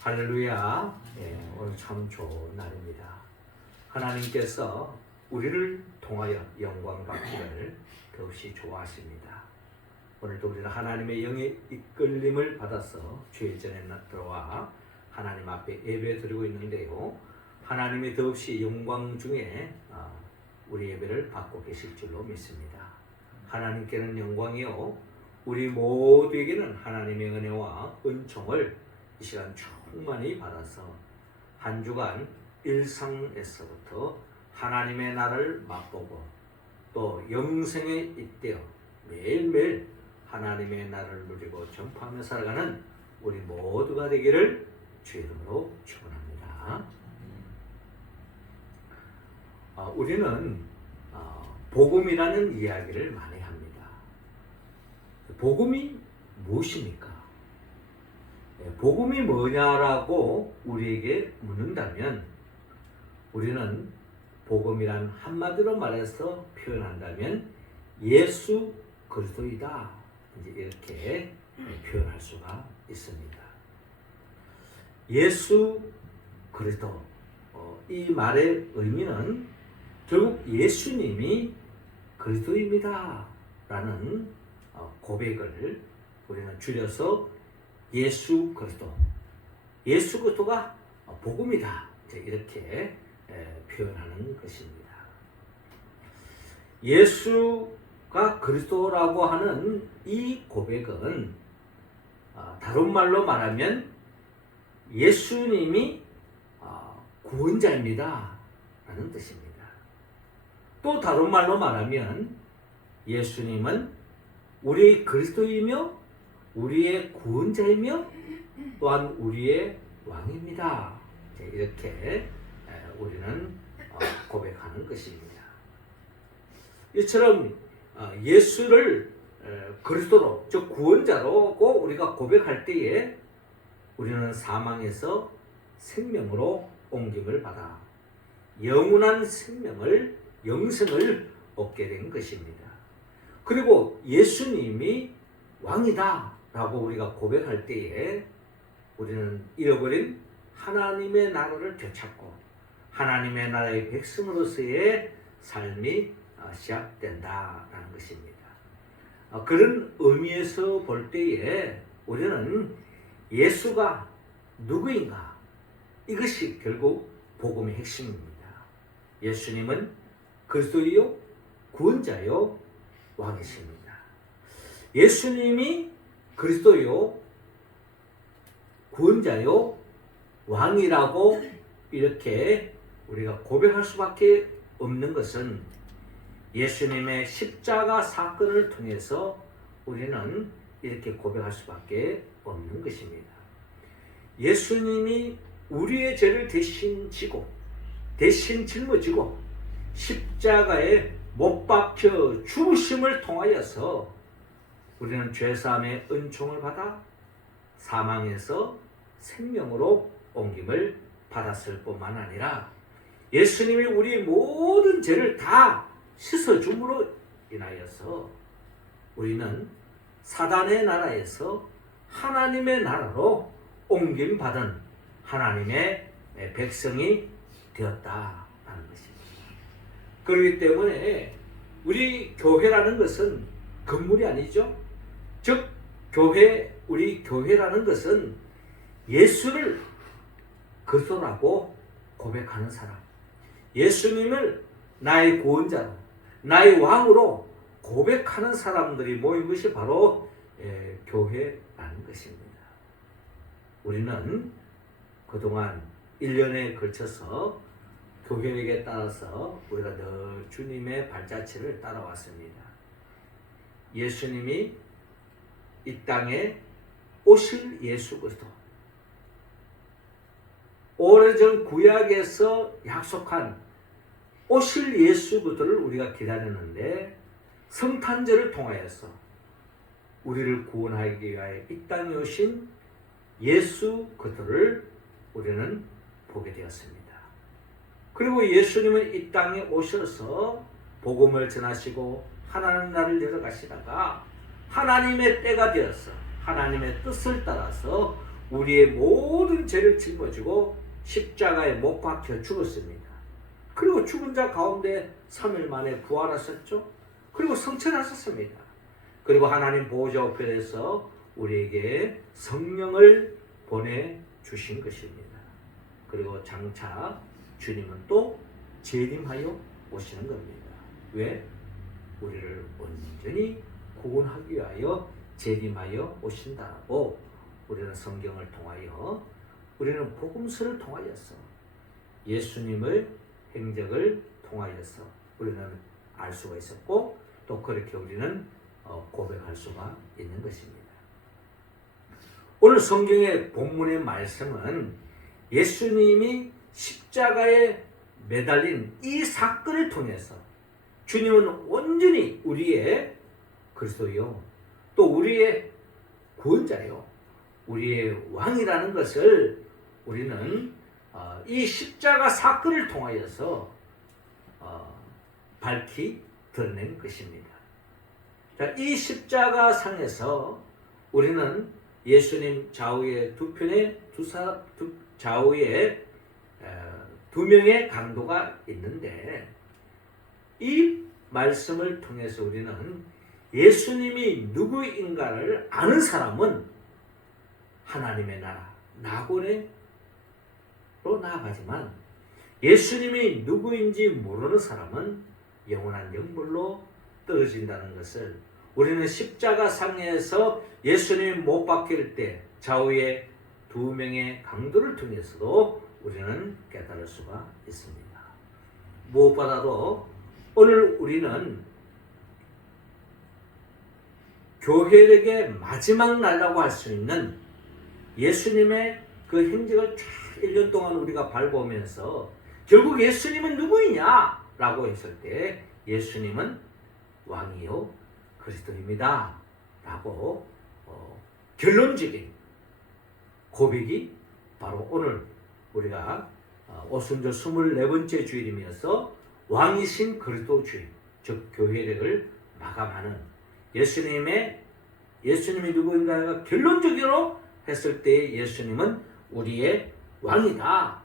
할렐루야. 오늘 참 좋은 날입니다. 하나님께서 우리를 통하여 영광 받기를 더없이 좋아하십니다. 오늘도 우리는 하나님의 영의 이끌림을 받아서 주일 전에 들어와 하나님 앞에 예배 드리고 있는데요. 하나님이 더없이 영광 중에 우리 예배를 받고 계실 줄로 믿습니다. 하나님께는 영광이요, 우리 모두에게는 하나님의 은혜와 은총을 이 시간 충만히 받아서 한 주간 일상에서부터 하나님의 날을 맛보고 또 영생에 잇대어 매일매일 하나님의 날을 누리고 전파하며 살아가는 우리 모두가 되기를 주의 이름으로 축원합니다. 우리는 복음이라는 이야기를 많이 합니다. 복음이 무엇입니까? 복음이 뭐냐라고 우리에게 묻는다면 우리는 복음이란 한마디로 말해서 표현한다면 예수 그리스도이다, 이제 이렇게 표현할 수가 있습니다. 예수 그리스도, 이 말의 의미는 결국 예수님이 그리스도입니다 라는 고백을 우리는 줄여서 예수 그리스도, 예수 그리스도가 복음이다, 이렇게 표현하는 것입니다. 예수가 그리스도라고 하는 이 고백은 다른 말로 말하면 예수님이 구원자입니다 라는 뜻입니다. 또 다른 말로 말하면 예수님은 우리의 그리스도이며 우리의 구원자이며 또한 우리의 왕입니다. 이렇게 우리는 고백하는 것입니다. 이처럼 예수를 그리스도로, 즉 구원자로고 우리가 고백할 때에 우리는 사망에서 생명으로 옮김을 받아 영원한 생명을, 영생을 얻게 된 것입니다. 그리고 예수님이 왕이다 라고 우리가 고백할 때에 우리는 잃어버린 하나님의 나라를 되찾고 하나님의 나라의 백성으로서의 삶이 시작된다라는 것입니다. 그런 의미에서 볼 때에 우리는 예수가 누구인가, 이것이 결국 복음의 핵심입니다. 예수님은 그리스도이요 구원자요 왕이십니다. 예수님이 그리스도요 구원자요 왕이라고 이렇게 우리가 고백할 수밖에 없는 것은 예수님의 십자가 사건을 통해서 우리는 이렇게 고백할 수밖에 없는 것입니다. 예수님이 우리의 죄를 대신 지고 대신 짊어지고 십자가에 못 박혀 죽으심을 통하여서 우리는 죄사함의 은총을 받아 사망에서 생명으로 옮김을 받았을 뿐만 아니라 예수님이 우리 모든 죄를 다 씻어줌으로 인하여서 우리는 사단의 나라에서 하나님의 나라로 옮김받은 하나님의 백성이 되었다라는 것입니다. 그렇기 때문에 우리 교회라는 것은 건물이 아니죠. 즉 우리 교회라는 것은 예수를 그리스도라고 고백하는 사람, 예수님을 나의 구원자로, 나의 왕으로 고백하는 사람들이 모인 것이 바로 교회라는 것입니다. 우리는 그동안 1년에 걸쳐서 교회에게 따라서 우리가 늘 주님의 발자취를 따라왔습니다. 예수님이 이 땅에 오실 예수 그리스도, 오래전 구약에서 약속한 오실 예수 그리스도를 우리가 기다렸는데 성탄절을 통하여서 우리를 구원하기 위하여 이 땅에 오신 예수 그리스도를 우리는 보게 되었습니다. 그리고 예수님은 이 땅에 오셔서 복음을 전하시고 하나님 나라를 내려가시다가 하나님의 때가 되어서 하나님의 뜻을 따라서 우리의 모든 죄를 짊어지고 십자가에 못 박혀 죽었습니다. 그리고 죽은 자 가운데 3일 만에 부활하셨죠. 그리고 성천하셨습니다. 그리고 하나님 보호자 우편에서 우리에게 성령을 보내주신 것입니다. 그리고 장차 주님은 또 재림하여 오시는 겁니다. 왜? 우리를 온전히 구원하기 위하여 재림하여 오신다고 우리는 성경을 통하여, 우리는 복음서를 통하여서, 예수님의 행적을 통하여서 우리는 알 수가 있었고, 또 그렇게 우리는 고백할 수가 있는 것입니다. 오늘 성경의 본문의 말씀은 예수님이 십자가에 매달린 이 사건을 통해서 주님은 온전히 우리의 그리스도요, 또 우리의 구원자요, 우리의 왕이라는 것을 우리는 이 십자가 사건을 통하여서 밝히 드러낸 것입니다. 자, 이 십자가 상에서 우리는 예수님 좌우에 좌우에 두 명의 강도가 있는데, 이 말씀을 통해서 우리는 예수님이 누구인가를 아는 사람은 하나님의 나라 낙원으로 나아가지만, 예수님이 누구인지 모르는 사람은 영원한 영불로 떨어진다는 것을 우리는 십자가 상에서 예수님이 못 박힐 때 좌우에 두 명의 강도를 통해서도 우리는 깨달을 수가 있습니다. 무엇보다도 오늘 우리는 교회력의 마지막 날이라고 할 수 있는 예수님의 그 행적을 쫙 1년 동안 우리가 밟아오면서 결국 예수님은 누구이냐? 라고 했을 때 예수님은 왕이요 그리스도입니다. 라고 결론적인 고백이 바로 오늘 우리가 오순절 24번째 주일이면서 왕이신 그리스도 주일, 즉 교회력을 마감하는 예수님이 누구인가가 결론적으로 했을 때 예수님은 우리의 왕이다.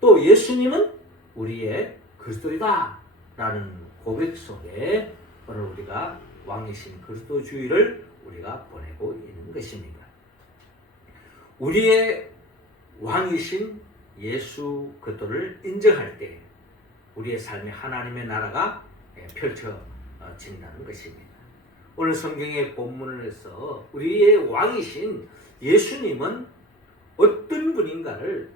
또 예수님은 우리의 그리스도이다. 라는 고백 속에 오늘 우리가 왕이신 그리스도 주일을 우리가 보내고 있는 것입니다. 우리의 왕이신 예수 그리스도를 인정할 때 우리의 삶에 하나님의 나라가 펼쳐진다는 것입니다. 오늘 성경의 본문을 해서 우리의 왕이신 예수님은 어떤 분인가를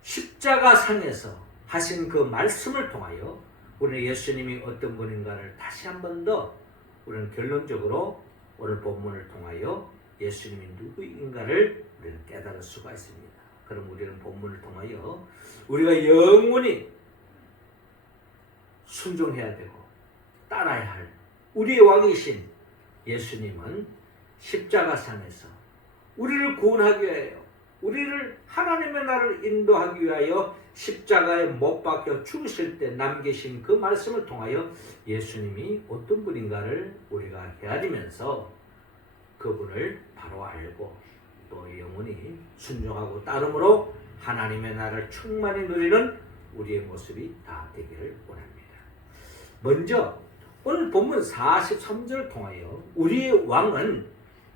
십자가 상에서 하신 그 말씀을 통하여 우리는 예수님이 어떤 분인가를 다시 한 번 더 우리는 결론적으로 오늘 본문을 통하여 예수님이 누구인가를 우리는 깨달을 수가 있습니다. 그럼 우리는 본문을 통하여 우리가 영원히 순종해야 되고 따라야 할 우리의 왕이신 예수님은 십자가상에서 우리를 구원하기 위하여, 우리를 하나님의 나라를 인도하기 위하여 십자가에 못 박혀 죽으실 때 남기신 그 말씀을 통하여 예수님이 어떤 분인가를 우리가 헤아리면서 그분을 바로 알고 또 영원히 순종하고 따름으로 하나님의 나라를 충만히 누리는 우리의 모습이 다 되기를 원합니다. 먼저 오늘 본문 43절을 통하여 우리의 왕은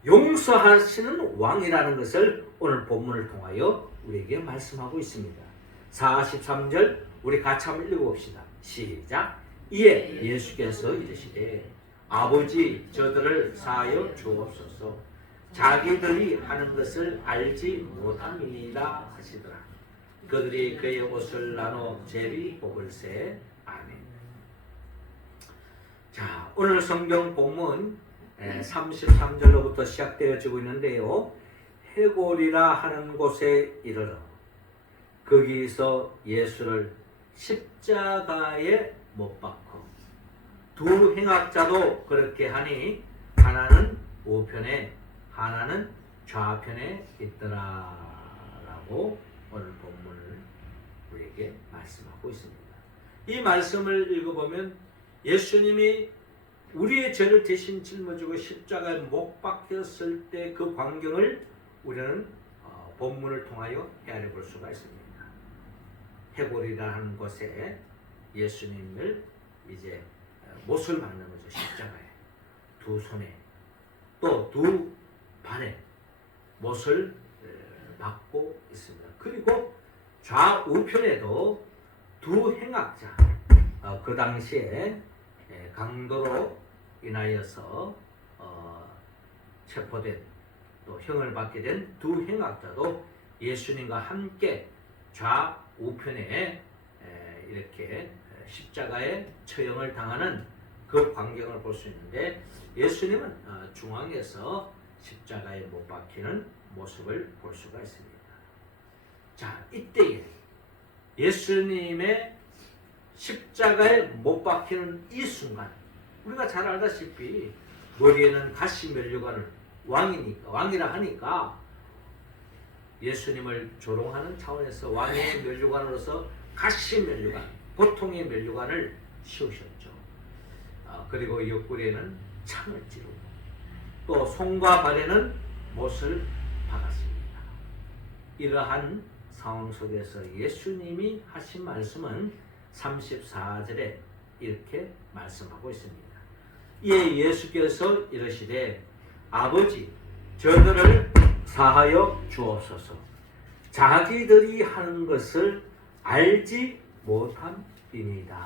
용서하시는 왕이라는 것을 오늘 본문을 통하여 우리에게 말씀하고 있습니다. 43절 우리 같이 한번 읽어봅시다. 시작. 이에 예수께서 이르시되 아버지 저들을 사하여 주옵소서. 자기들이 하는 것을 알지 못함이니라 하시더라. 그들이 그의 옷을 나눠 제비 뽑을세. 아멘. 자, 오늘 성경 본문 33절로부터 시작되어지고 있는데요. 해골이라 하는 곳에 이르러 거기서 예수를 십자가에 못 박고 두 행악자도 그렇게 하니 하나는 우편에 하나는 좌편에 있더라 라고 오늘 본문을 우리에게 말씀하고 있습니다. 이 말씀을 읽어보면 예수님이 우리의 죄를 대신 짊어지고 십자가에 못 박혔을 때 그 광경을 우리는 본문을 통하여 헤아려 볼 수가 있습니다. 해골이라는 곳에 예수님을 이제 못을 박는 거죠. 십자가에 두 손에 또 두 발에 못을 박고 있습니다. 그리고 좌우편에도 두 행악자, 그 당시에 강도로 인하여서 체포된 또 형을 받게 된 두 행악자도 예수님과 함께 좌우편에 이렇게 십자가에 처형을 당하는 그 광경을 볼 수 있는데, 예수님은 중앙에서 십자가에 못 박히는 모습을 볼 수가 있습니다. 자, 이때에 예수님의 십자가에 못 박히는 이 순간, 우리가 잘 알다시피 머리에는 가시 면류관을 왕이라 하니까 예수님을 조롱하는 차원에서 왕의 면류관으로서 가시 면류관, 보통의 면류관을 씌우셨죠. 그리고 옆구리에는 창을 찌르고 또 손과 발에는 못을 박았습니다. 이러한 상황 속에서 예수님이 하신 말씀은 34절에 이렇게 말씀하고 있습니다. 이에 예수께서 이르시되 아버지 저들을 사하여 주옵소서. 자기들이 하는 것을 알지 못함이니이다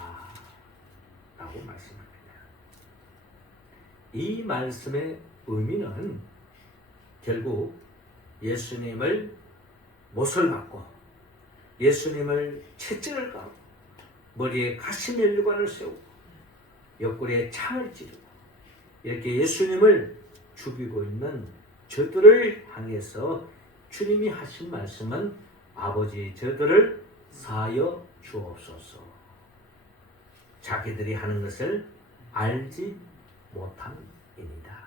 라고 말씀합니다. 이 말씀의 의미는 결국 예수님을 못을 박고 예수님을 채찍을 까고 머리에 가시면류관을 세우고 옆구리에 창을 찌르고 이렇게 예수님을 죽이고 있는 저들을 향해서 주님이 하신 말씀은 아버지 저들을 사하여 주옵소서. 자기들이 하는 것을 알지 못함이니이다.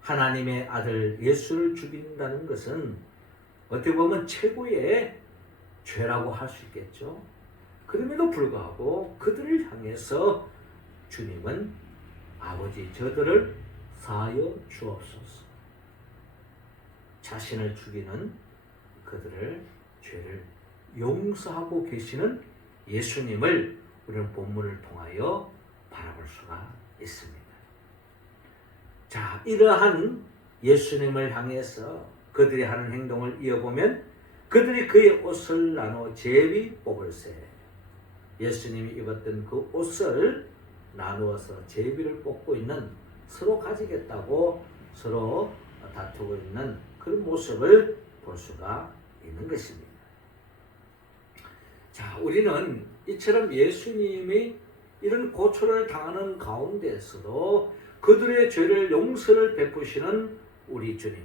하나님의 아들 예수를 죽인다는 것은 어떻게 보면 최고의 죄라고 할 수 있겠죠. 그럼에도 불구하고 그들을 향해서 주님은 아버지 저들을 사하여 주옵소서. 자신을 죽이는 그들을 죄를 용서하고 계시는 예수님을 우리는 본문을 통하여 바라볼 수가 있습니다. 자, 이러한 예수님을 향해서 그들이 하는 행동을 이어보면 그들이 그의 옷을 나눠 제비 뽑을세. 예수님이 입었던 그 옷을 나누어서 제비를 뽑고 있는, 서로 가지겠다고 서로 다투고 있는 그런 모습을 볼 수가 있는 것입니다. 자, 우리는 이처럼 예수님이 이런 고초를 당하는 가운데서도 그들의 죄를 용서를 베푸시는 우리 주님.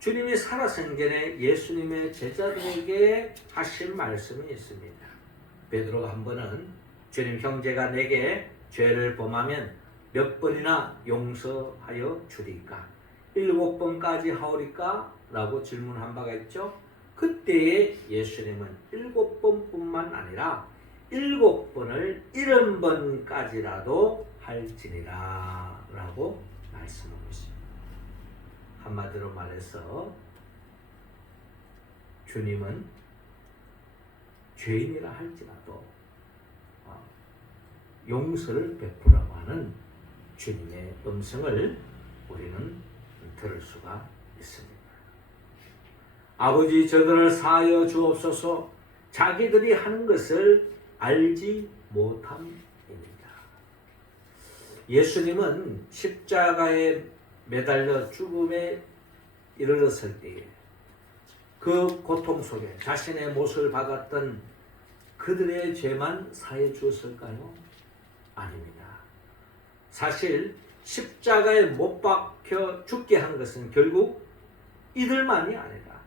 주님이 살아생전에 예수님의 제자들에게 하신 말씀이 있습니다. 베드로가 한 번은 주님, 형제가 내게 죄를 범하면 몇 번이나 용서하여 주리까? 7번까지 하오리까? 라고 질문한 바가 있죠. 그때에 예수님은 7번뿐만 아니라 7번을 70번까지라도 할지니라 라고 말씀하고 있습니다. 한마디로 말해서 주님은 죄인이라 할지라도 용서를 베푸라고 하는 주님의 음성을 우리는 들을 수가 있습니다. 아버지 저들을 사하여 주옵소서. 자기들이 하는 것을 알지 못함입니다. 예수님은 십자가에 매달려 죽음에 이르렀을 때에 그 고통 속에 자신의 못을 박았던 그들의 죄만 사해 주었을까요? 아닙니다. 사실 십자가에 못 박혀 죽게 한 것은 결국 이들만이 아니라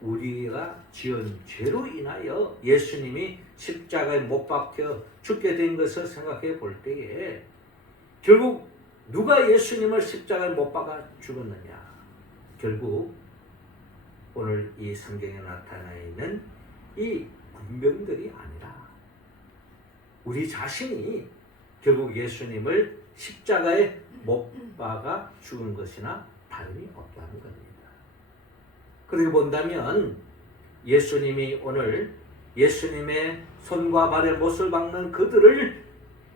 우리가 지은 죄로 인하여 예수님이 십자가에 못 박혀 죽게 된 것을 생각해 볼 때에 결국 누가 예수님을 십자가에 못 박아 죽었느냐? 결국 오늘 이 성경에 나타나 있는 이 군병들이 아니라 우리 자신이 결국 예수님을 십자가에 못 박아 죽은 것이나 다름이 없다는 겁니다. 그렇게 본다면 예수님이 오늘 예수님의 손과 발에 못을 박는 그들을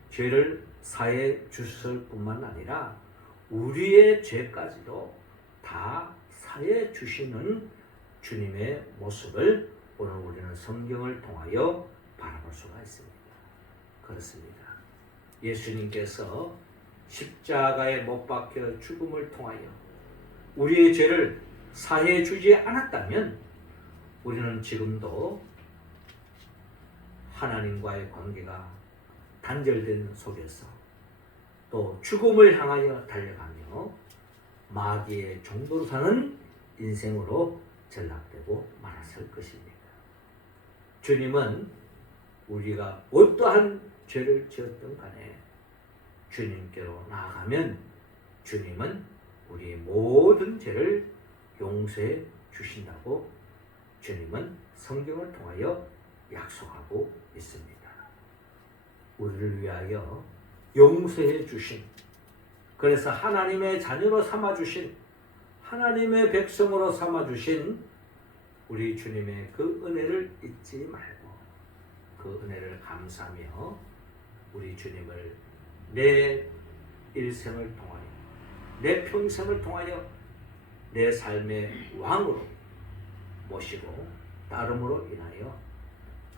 죄를 사해 주실 뿐만 아니라 우리의 죄까지도 다 사해 주시는 주님의 모습을 오늘 우리는 성경을 통하여 바라볼 수가 있습니다. 그렇습니다. 예수님께서 십자가에 못 박혀 죽음을 통하여 우리의 죄를 사해 주지 않았다면 우리는 지금도 하나님과의 관계가 단절된 속에서 또 죽음을 향하여 달려가며 마귀의 종도로 사는 인생으로 전락되고 말았을 것입니다. 주님은 우리가 어떠한 죄를 지었든 간에 주님께로 나아가면 주님은 우리의 모든 죄를 용서해 주신다고 주님은 성경을 통하여 약속하고 있습니다. 우리를 위하여 용서해 주신, 그래서 하나님의 자녀로 삼아주신, 하나님의 백성으로 삼아주신 우리 주님의 그 은혜를 잊지 말고 그 은혜를 감사하며 우리 주님을 내 일생을 통하여, 내 평생을 통하여 내 삶의 왕으로 모시고 따름으로 인하여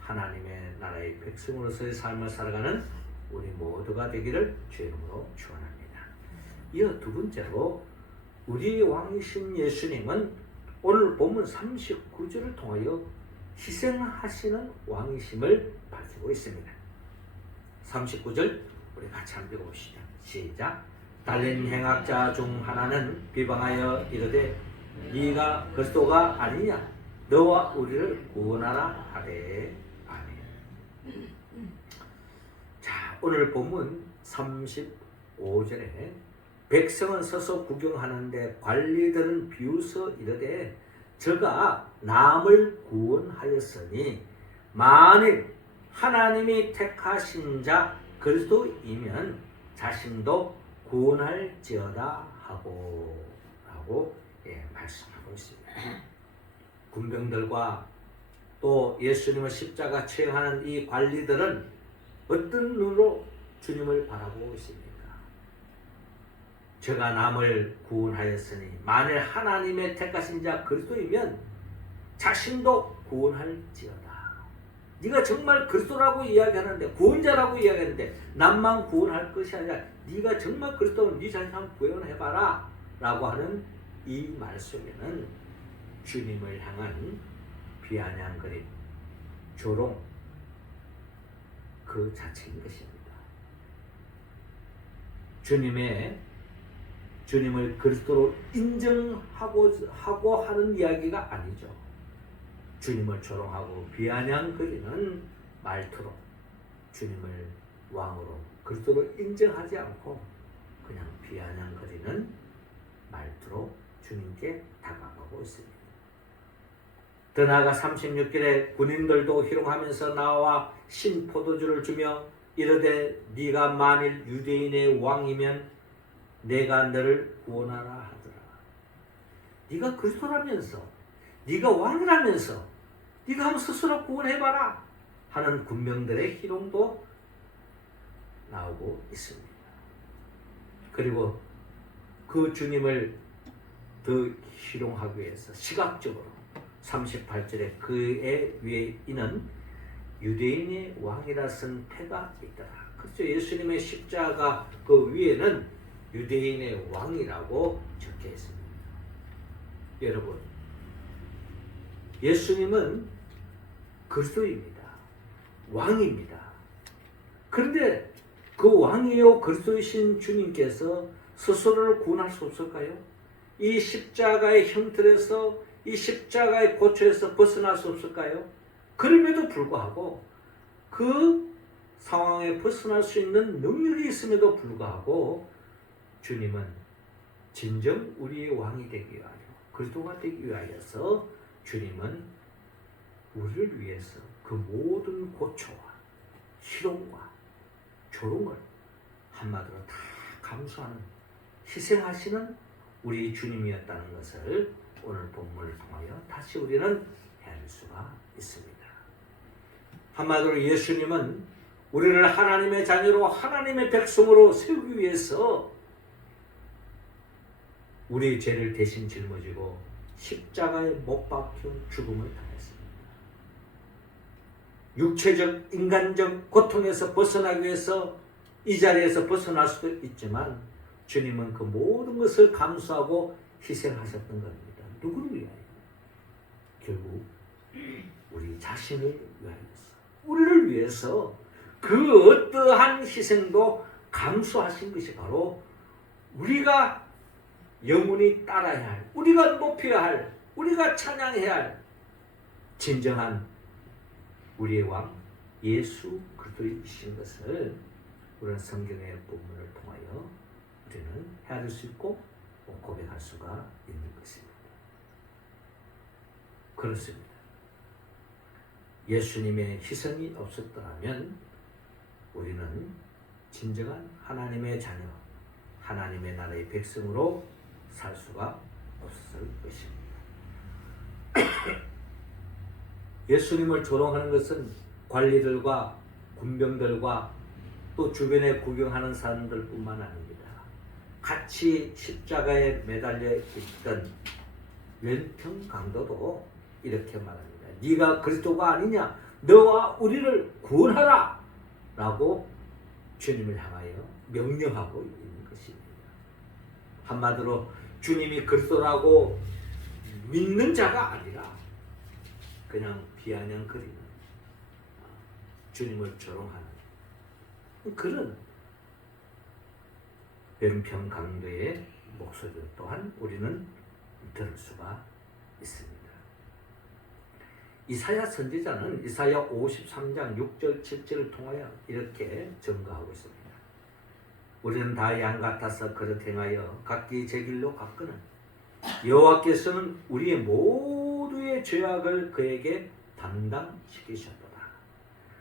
하나님의 나라의 백성으로서의 삶을 살아가는 우리 모두가 되기를 주의 이름으로 축원합니다. 이어 두 번째로 우리 왕이신 예수님은 오늘 본문 39절을 통하여 희생하시는 왕이심을 밝히고 있습니다. 39절 우리 같이 한번 읽어봅시다. 시작. 달린 행악자 중 하나는 비방하여 이르되 네가 그리스도가 아니냐 너와 우리를 구원하라 하되. 아멘. 자, 오늘 본문 35절에 백성은 서서 구경하는데 관리들은 비웃어 이르되 저가 남을 구원하였으니 만일 하나님이 택하신 자 그리스도이면 자신도 구원할지어다 라고 말씀하고 있습니다. 군병들과 또 예수님을 십자가 처형하는 이 관리들은 어떤 눈으로 주님을 바라보고 있습니까? 저가 남을 구원하였으니 만일 하나님의 택하신 자 그리스도이면 자신도 구원할지어다. 네가 정말 그리스도라고 이야기하는데, 구원자라고 이야기하는데 남만 구원할 것이 아니라 네가 정말 그리스도면 네 자신 한번 구원해봐라 라고 하는 이 말 속에는 주님을 향한 비아냥거림, 조롱 그 자체인 것입니다. 주님을 그리스도로 인정하고 하는 이야기가 아니죠. 주님을 조롱하고 비아냥거리는 말투로 주님을 왕으로 그리스도로 인정하지 않고 그냥 비아냥거리는 말투로 주님께 다가가고 있습니다. 더 나아가 36절에 군인들도 희롱하면서 나와 신포도주를 주며 이르되 네가 만일 유대인의 왕이면 내가 너를 구원하라 하더라. 네가 그리스도라면서, 네가 왕이라면서 네가 한번 스스로 구원해봐라 하는 군병들의 희롱도 나오고 있습니다. 그리고 그 주님을 더 희롱하기 위해서 시각적으로 38절에 그의 위에 이는 유대인의 왕이라 쓴 패가 있더라. 그렇죠. 예수님의 십자가 그 위에는 유대인의 왕이라고 적혀 있습니다. 여러분, 예수님은 그리스도입니다. 왕입니다. 그런데 그 왕이요 그리스도이신 주님께서 스스로를 구원할 수 없을까요? 이 십자가의 형틀에서, 이 십자가의 고초에서 벗어날 수 없을까요? 그럼에도 불구하고 그 상황에 벗어날 수 있는 능력이 있음에도 불구하고 주님은 진정 우리의 왕이 되기 위하여, 그리스도가 되기 위하여서 주님은 우리를 위해서 그 모든 고초와 희롱과 조롱을 한마디로 다 감수하는, 희생하시는 우리 주님이었다는 것을 오늘 본문을 통하여 다시 우리는 헤아릴 수가 있습니다. 한마디로 예수님은 우리를 하나님의 자녀로 하나님의 백성으로 세우기 위해서 우리의 죄를 대신 짊어지고 십자가에 못 박혀 죽음을 당했습니다. 육체적 인간적 고통에서 벗어나기 위해서 이 자리에서 벗어날 수도 있지만 주님은 그 모든 것을 감수하고 희생하셨던 겁니다. 누구를 위하여? 결국 우리 자신을 위하여서, 우리를 위해서 그 어떠한 희생도 감수하신 것이 바로 우리가 영원히 따라야 할, 우리가 높여야 할, 우리가 찬양해야 할 진정한 우리의 왕 예수 그리스도이신 것을 우리는 성경의 본문을 통하여 우리는 헤아릴 수 있고 고백할 수가 있는 것입니다. 그렇습니다. 예수님의 희생이 없었더라면 우리는 진정한 하나님의 자녀, 하나님의 나라의 백성으로 살 수가 없었을 것입니다. 예수님을 조롱하는 것은 관리들과 군병들과 또 주변에 구경하는 사람들뿐만 아닙니다. 같이 십자가에 매달려 있던 왼편 강도도 이렇게 말합니다. 네가 그리스도가 아니냐? 너와 우리를 구원하라! 라고 주님을 향하여 명령하고 있는 것입니다. 한마디로 주님이 그리스도라고 믿는 자가 아니라 그냥 비아냥거리는, 주님을 조롱하는 그런 왼편 강도의 목소리 또한 우리는 들을 수가 있습니다. 이사야 선지자는 이사야 53장 6절 7절을 통하여 이렇게 증거하고 있습니다. 우리는 다 양 같아서 그릇 행하여 각기 제 길로 갔거늘 여호와께서는 우리의 모두의 죄악을 그에게 담당시키셨도다.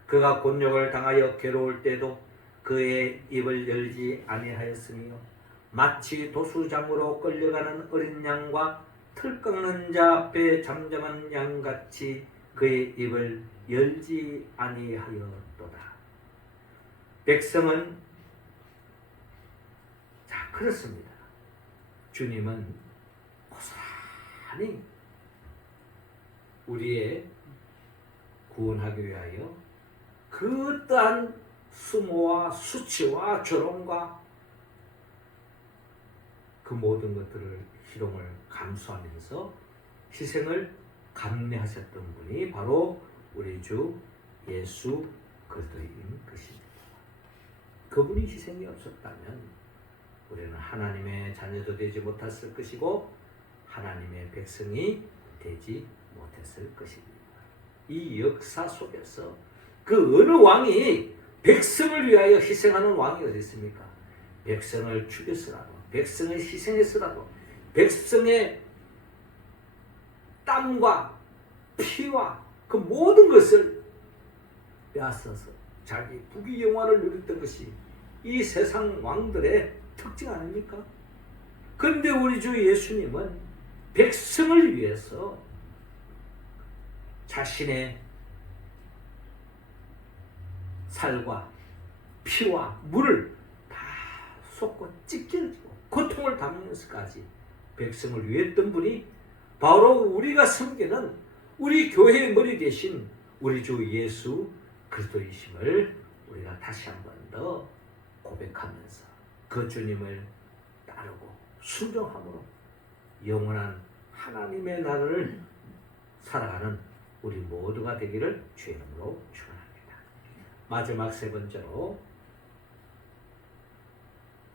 그가 곤욕을 당하여 괴로울 때도 그의 입을 열지 아니하였으며 마치 도수장으로 끌려가는 어린 양과 틀 깎는 자 앞에 잠잠한 양같이 그의 입을 열지 아니하였도다. 백성은 그렇습니다. 주님은 고스란히 우리의 구원하기 위하여 그 어떠한 수모와 수치와 조롱과 그 모든 것들을 희롱을 감수하면서 희생을 감내하셨던 분이 바로 우리 주 예수 그리스도인 것입니다. 그분이 희생이 없었다면 우리는 하나님의 자녀도 되지 못했을 것이고 하나님의 백성이 되지 못했을 것입니다. 이 역사 속에서 그 어느 왕이 백성을 위하여 희생하는 왕이 어디 있습니까? 백성을 죽였으라도, 백성을 희생했으라도, 백성의 땀과 피와 그 모든 것을 빼앗아서 자기 부귀 영화를 누렸던 것이 이 세상 왕들의 특징 아닙니까? 그런데 우리 주 예수님은 백성을 위해서 자신의 살과 피와 물을 다 쏟고 찢겨지고 고통을 당하면서까지 백성을 위했던 분이 바로 우리가 섬기는 우리 교회의 머리 대신 우리 주 예수 그리스도이심을 우리가 다시 한 번 더 고백하면서 그 주님을 따르고 순종함으로 영원한 하나님의 나라를 살아가는 우리 모두가 되기를 주의 이름으로 축원합니다. 마지막 세 번째로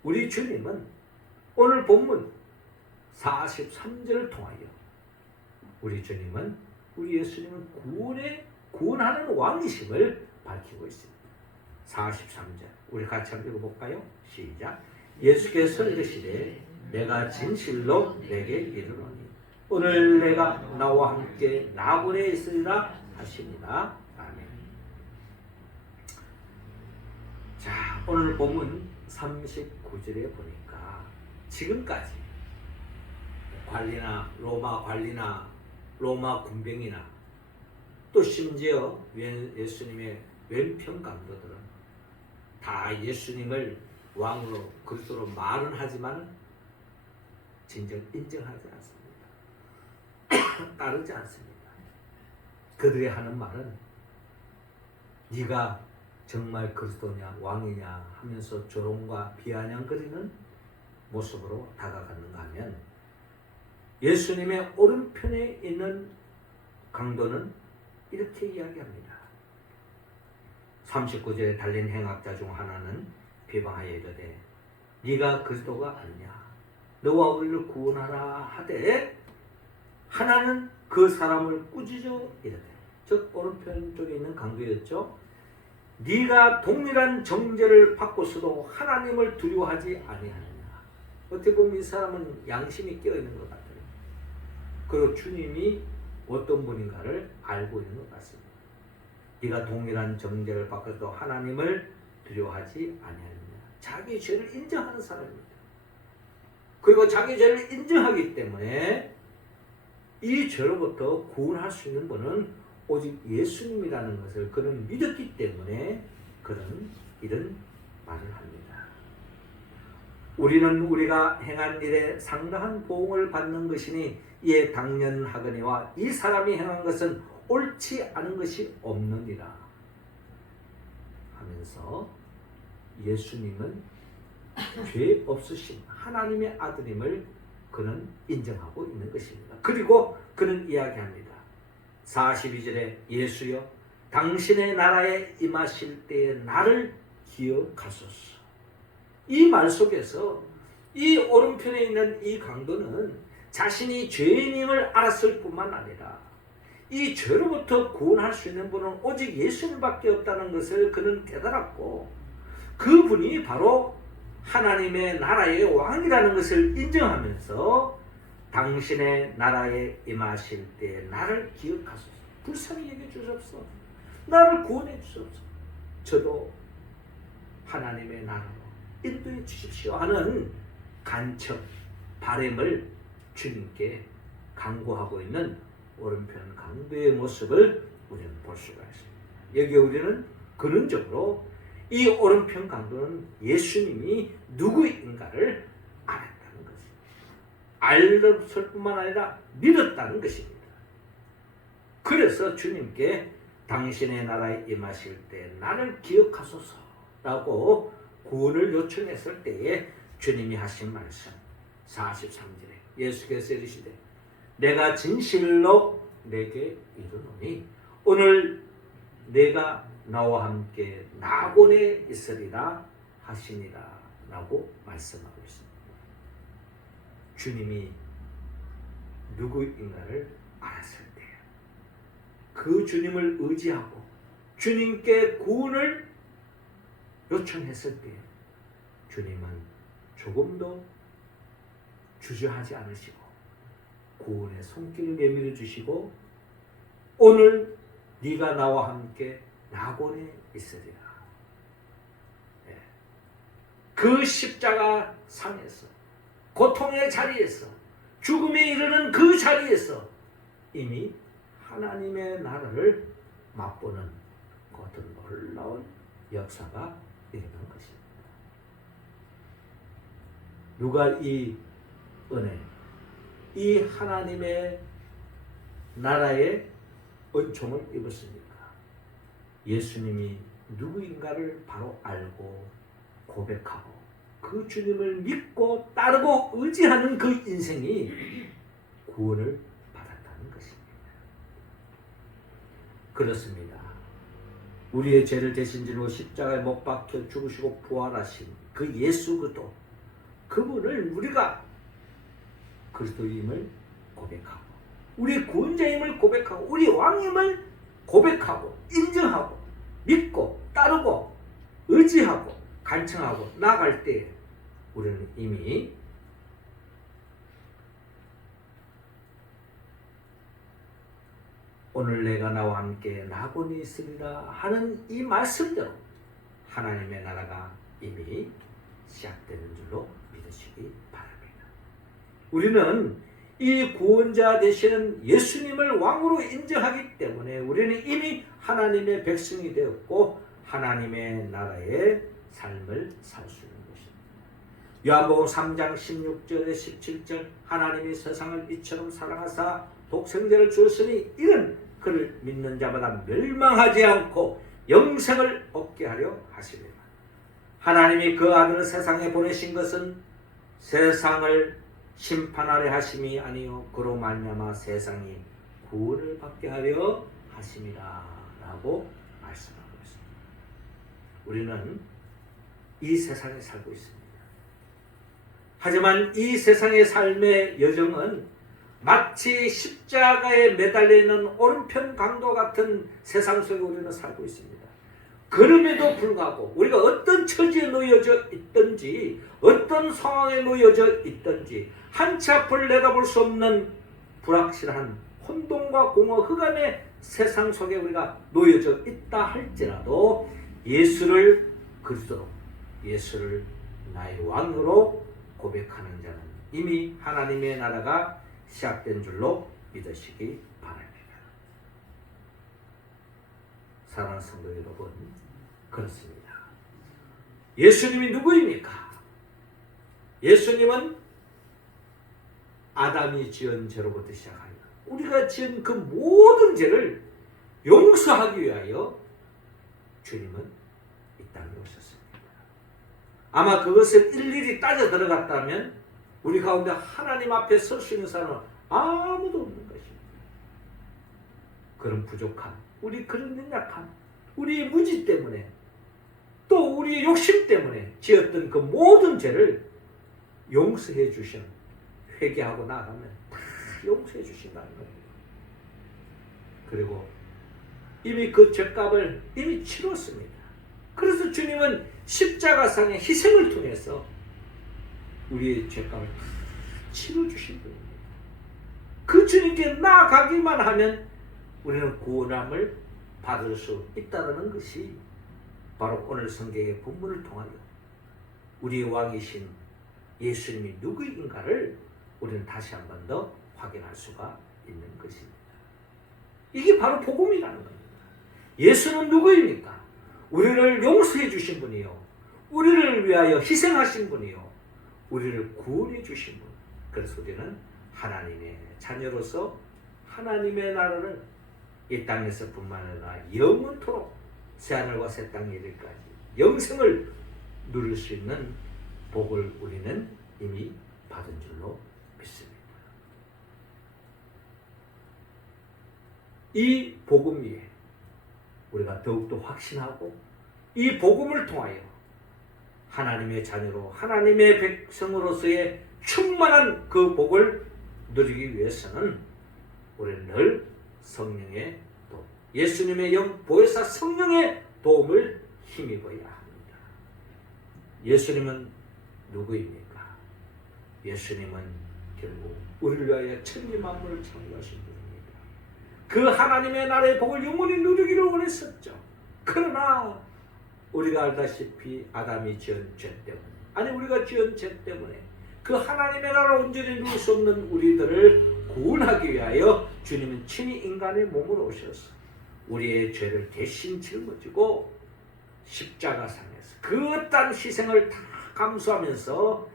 우리 주님은 오늘 본문 43절을 통하여 우리 주님은 우리 예수님은 구원하는 왕이심을 밝히고 있습니다. 43절 우리 같이 한번 읽어볼까요? 시작. 예수께서 이르시되 내가 진실로 내게 이르노니 오늘 내가 나와 함께 낙원에 있으리라 하시니라. 아멘. 자, 오늘 본문 39절에 보니까 지금까지 관리나 로마 관리나 로마 군병이나 또 심지어 예수님의 왼편 강도들은 다 예수님을 왕으로 그리스도로 말은 하지만 진정 인정하지 않습니다. 따르지 않습니다. 그들이 하는 말은 네가 정말 그리스도냐 왕이냐 하면서 조롱과 비아냥거리는 모습으로 다가갔는가 하면 예수님의 오른편에 있는 강도는 이렇게 이야기합니다. 39절에 달린 행악자 중 하나는 비방하여 이르되 네가 그리스도가 아니냐 너와 우리를 구원하라 하되 하나는 그 사람을 꾸짖어 이르되 즉 오른편 쪽에 있는 강도였죠. 네가 동일한 정죄를 받고서도 하나님을 두려워하지 아니하느냐. 어떻게 보면 이 사람은 양심이 깨어있는 것 같아요. 그리고 주님이 어떤 분인가를 알고 있는 것 같습니다. 네가 동일한 정죄를 받고서도 하나님을 두려워하지 아니하느냐. 자기 죄를 인정하는 사람입니다. 그리고 자기 죄를 인정하기 때문에 이 죄로부터 구원할 수 있는 분은 오직 예수님이라는 것을 그는 믿었기 때문에 그는 이런 말을 합니다. 우리는 우리가 행한 일에 상당한 보응을 받는 것이니 이에 당연하거니와 이 사람이 행한 것은 옳지 않은 것이 없느니라 하면서 예수님은 죄 없으신 하나님의 아들임을 그는 인정하고 있는 것입니다. 그리고 그는 이야기합니다. 42절에 예수여 당신의 나라에 임하실 때에 나를 기억하소서. 이 말 속에서 이 오른편에 있는 이 강도는 자신이 죄인임을 알았을 뿐만 아니라 이 죄로부터 구원할 수 있는 분은 오직 예수님밖에 없다는 것을 그는 깨달았고 그분이 바로 하나님의 나라의 왕이라는 것을 인정하면서 당신의 나라에 임하실 때 나를 기억하소서. 불쌍히 여겨 주옵소서. 나를 구원해 주옵소서. 저도 하나님의 나라로 인도해 주십시오 하는 간청, 바람을 주님께 간구하고 있는 오른편 강도의 모습을 우리는 볼 수가 있습니다. 여기 우리는 근원적으로 이 오른편 강도는 예수님이 누구인가를 알았다는 것입니다. 알았을 뿐만 아니라 믿었다는 것입니다. 그래서 주님께 당신의 나라에 임하실 때 나를 기억하소서라고 구원을 요청했을 때에 주님이 하신 말씀 43절에 예수께서 이르시되 내가 진실로 내게 이르노니 오늘 내가 나와 함께 낙원에 있으리라 하시니라 라고 말씀하고 있습니다. 주님이 누구인가를 알았을 때 그 주님을 의지하고 주님께 구원을 요청했을 때 주님은 조금도 주저하지 않으시고 구원의 손길을 내밀어 주시고 오늘 네가 나와 함께 낙원에 있으리라. 그 십자가 상에서 고통의 자리에서 죽음에 이르는 그 자리에서 이미 하나님의 나라를 맛보는 그 어떤 놀라운 역사가 일어난 것입니다. 누가 이 은혜, 이 하나님의 나라의 은총을 입었습니까? 예수님이 누구인가를 바로 알고 고백하고 그 주님을 믿고 따르고 의지하는 그 인생이 구원을 받았다는 것입니다. 그렇습니다. 우리의 죄를 대신 지고 십자가에 못 박혀 죽으시고 부활하신 그 예수 그리스도 그분을 우리가 그리스도임을 고백하고 우리 구원자임을 고백하고 우리 왕임을 고백하고 인정하고 믿고 따르고 의지하고 간청하고 나아갈 때 우리는 이미 오늘 내가 나와 함께 낙원에 있으리라 하는 이 말씀대로 하나님의 나라가 이미 시작되는 줄로 믿으시기 바랍니다. 우리는 이 구원자 되시는 예수님을 왕으로 인정하기 때문에 우리는 이미 하나님의 백성이 되었고 하나님의 나라의 삶을 살 수 있는 것입니다. 요한복음 3장 16절에 17절 하나님이 세상을 이처럼 사랑하사 독생자를 주었으니 이는 그를 믿는 자마다 멸망하지 않고 영생을 얻게 하려 하심이라. 하나님이 그 아들을 세상에 보내신 것은 세상을 심판하려 하심이 아니요 그로 말미암아 세상이 구원을 받게 하려 하심이라 라고 말씀하고 있습니다. 우리는 이 세상에 살고 있습니다. 하지만 이 세상의 삶의 여정은 마치 십자가에 매달리는 오른편 강도 같은 세상 속에 우리는 살고 있습니다. 그럼에도 불구하고 우리가 어떤 처지에 놓여져 있든지 어떤 상황에 놓여져 있든지 한치 앞을 내다볼 수 없는 불확실한 혼돈과 공허 흑암의 세상 속에 우리가 놓여져 있다 할지라도 예수를 그리스도로 예수를 나의 왕으로 고백하는 자는 이미 하나님의 나라가 시작된 줄로 믿으시기 바랍니다. 사랑하는 성도 여러분, 그렇습니다. 예수님이 누구입니까? 예수님은 아담이 지은 죄로부터 시작하여 우리가 지은 그 모든 죄를 용서하기 위하여 주님은 이 땅에 오셨습니다. 아마 그것을 일일이 따져 들어갔다면 우리 가운데 하나님 앞에 설 수 있는 사람은 아무도 없는 것입니다. 그런 부족함, 우리 그런 연약함, 우리의 무지 때문에 또 우리의 욕심 때문에 지었던 그 모든 죄를 용서해 주신, 회개하고 나가면 다 용서해 주신다는 겁니다. 그리고 이미 그 죄값을 이미 치렀습니다. 그래서 주님은 십자가상의 희생을 통해서 우리의 죄값을 치러주신 분입니다. 그 주님께 나아가기만 하면 우리는 구원함을 받을 수 있다는 것이 바로 오늘 성경의 본문을 통하여 우리의 왕이신 예수님이 누구인가를 우리는 다시 한 번 더 확인할 수가 있는 것입니다. 이게 바로 복음이라는 겁니다. 예수는 누구입니까? 우리를 용서해 주신 분이요, 우리를 위하여 희생하신 분이요, 우리를 구원해 주신 분. 그래서 우리는 하나님의 자녀로서 하나님의 나라를 이 땅에서 뿐만 아니라 영원토록 새하늘과 새 땅에 이르기까지 영생을 누릴 수 있는 복을 우리는 이미 받은 줄로 믿습니다. 이 복음 위에 우리가 더욱더 확신하고 이 복음을 통하여 하나님의 자녀로 하나님의 백성으로서의 충만한 그 복을 누리기 위해서는 우리는 늘 성령의 도움, 예수님의 영 보혜사 성령의 도움을 힘입어야 합니다. 예수님은 누구입니까? 예수님은 결국 우리를 위하여 천지만물을 창조하신 분입니다. 그 하나님의 나라의 복을 영원히 누리기를 원했었죠. 그러나 우리가 알다시피 아담이 지은 죄 때문에, 아니 우리가 지은 죄 때문에 그 하나님의 나라를 온전히 누릴 수 없는 우리들을 구원하기 위하여 주님은 친히 인간의 몸으로 오셔서 우리의 죄를 대신 짊어지고 십자가상에서 그딴 희생을 다 감수하면서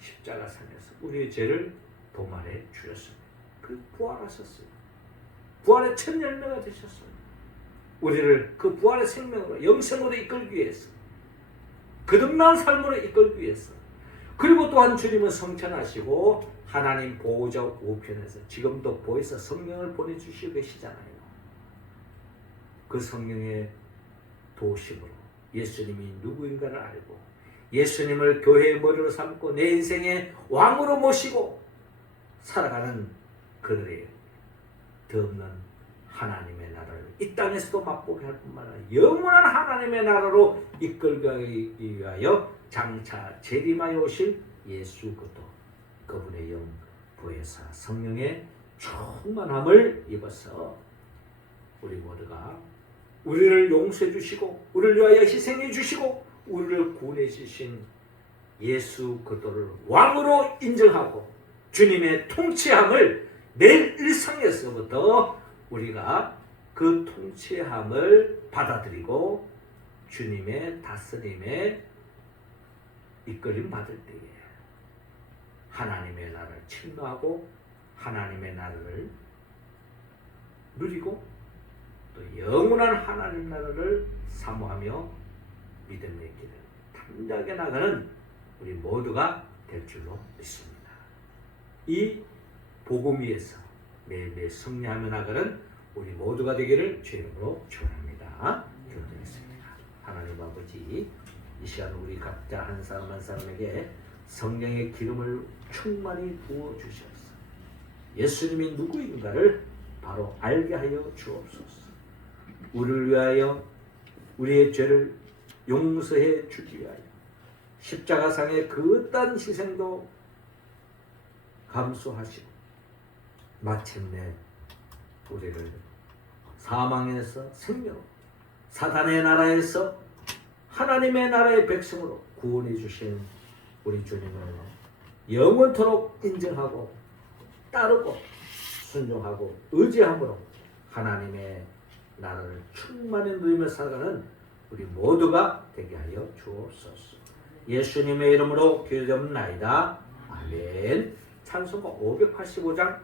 십자가상에서 우리의 죄를 도말해 주셨습니다. 그 부활하셨어요. 부활의 첫 열매가 되셨어요. 우리를 그 부활의 생명으로 영생으로 이끌기 위해서, 거듭난 삶으로 이끌기 위해서, 그리고 또한 주님은 성천하시고 하나님 보호자 우편에서 지금도 보혜사 성령을 보내주시고 계시잖아요. 그 성령의 도우심으로 예수님이 누구인가를 알고 예수님을 교회의 머리로 삼고 내 인생의 왕으로 모시고 살아가는 그들의 더없는 하나님의 나라를 이 땅에서도 맛보게 할 뿐만 아니라 영원한 하나님의 나라로 이끌기 위하여 장차 재림하여 오실 예수 그리스도, 그분의 영 보혜사 성령의 충만함을 입어서 우리 모두가 우리를 용서해 주시고 우리를 위하여 희생해 주시고 우리를 구원해 주신 예수 그리스도를 왕으로 인정하고 주님의 통치함을 내 일상에서부터 우리가 그 통치함을 받아들이고 주님의 다스림에 이끌림 받을 때에 하나님의 나라를 침노하고 하나님의 나라를 누리고 또 영원한 하나님 나라를 사모하며 믿음의 길을 담대하게 나가는 우리 모두가 될 줄로 믿습니다. 이 복음 위에서 매일매일 승리하며 나가는 우리 모두가 되기를 주의 이름으로 축원합니다. 기도드리겠습니다. 하나님 아버지, 이 시간 우리 각자 한 사람 한 사람에게 성령의 기름을 충만히 부어 주시옵소서. 예수님이 누구인가를 바로 알게 하여 주옵소서. 우리를 위하여 우리의 죄를 용서해 주기 위하여 십자가상의 그딴 희생도 감수하시고 마침내 우리를 사망에서 생명, 사단의 나라에서 하나님의 나라의 백성으로 구원해 주신 우리 주님을 영원토록 인정하고 따르고 순종하고 의지함으로 하나님의 나라를 충만히 누리며 살아가는 우리 모두가 되게 하여 주옵소서. 예수님의 이름으로 기도드립나이다. 아멘. 찬송가 585장